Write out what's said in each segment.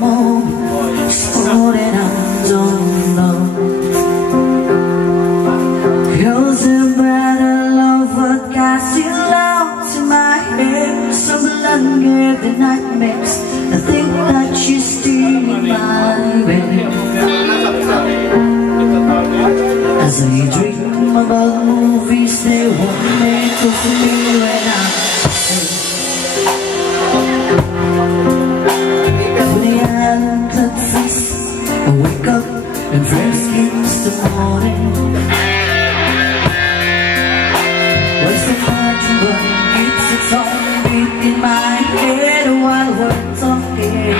moment, just holding on, don't know. Cause the better love what got you lost in my head. Some longer the nightmares, I think that you still my bed. As I dream about movies, they won't make of me when I'm I wake up and friends keeps the morning. Where's the country but it's its own beat in my head while we're talking.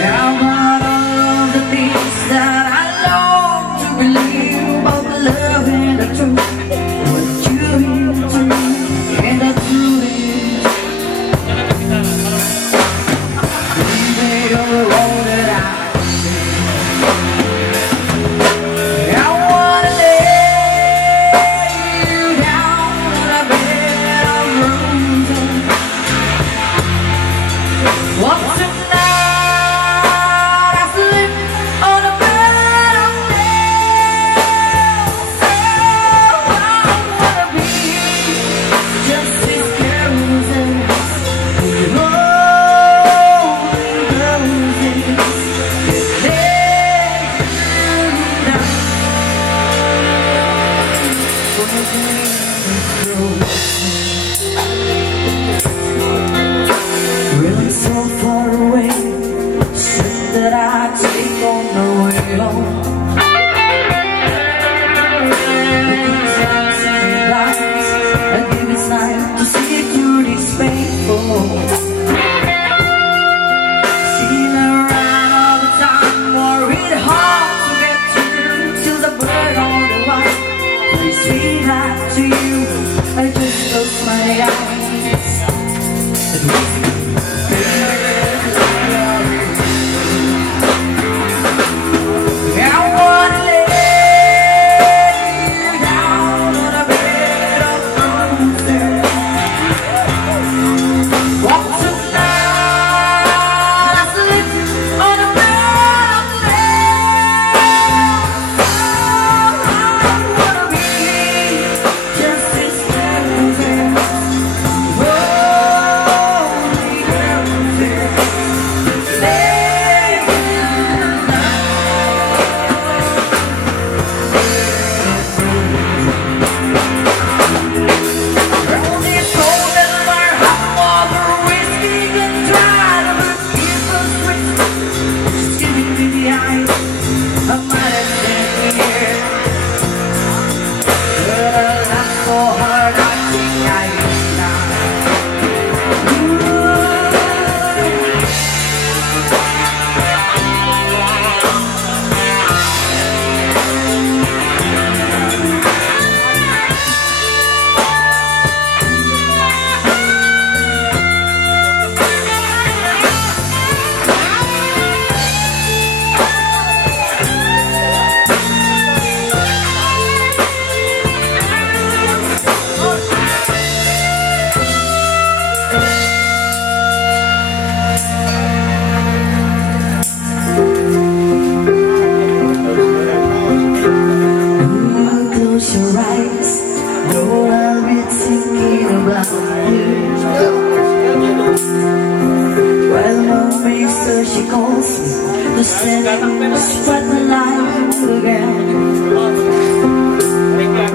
Now about all of the things that I long to believe about the love and the truth. What you mean to me and the truth is really so far away, shit that I take on the way home. I give it time to see through this painful. Seen around all the time, worried hard to get through till the bird on the wire. They say that to you, I just close my eyes. She calls me the same spread the light again.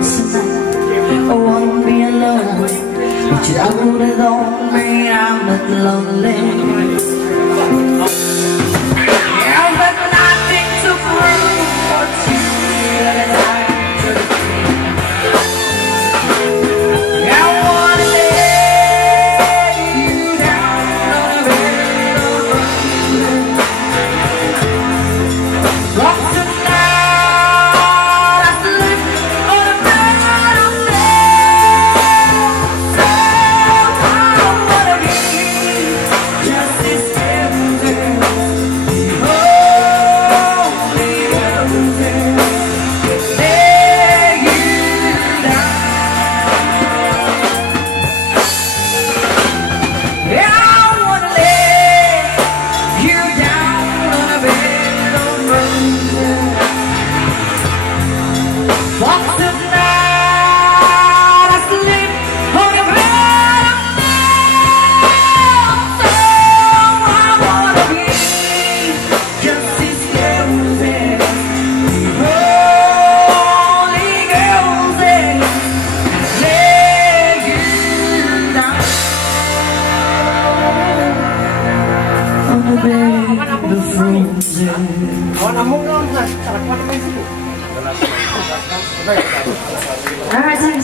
Tonight I won't be alone, but you out it on me, I'm not lonely. Yeah, but nothing to prove what you that I just frozen. Alright, thanks.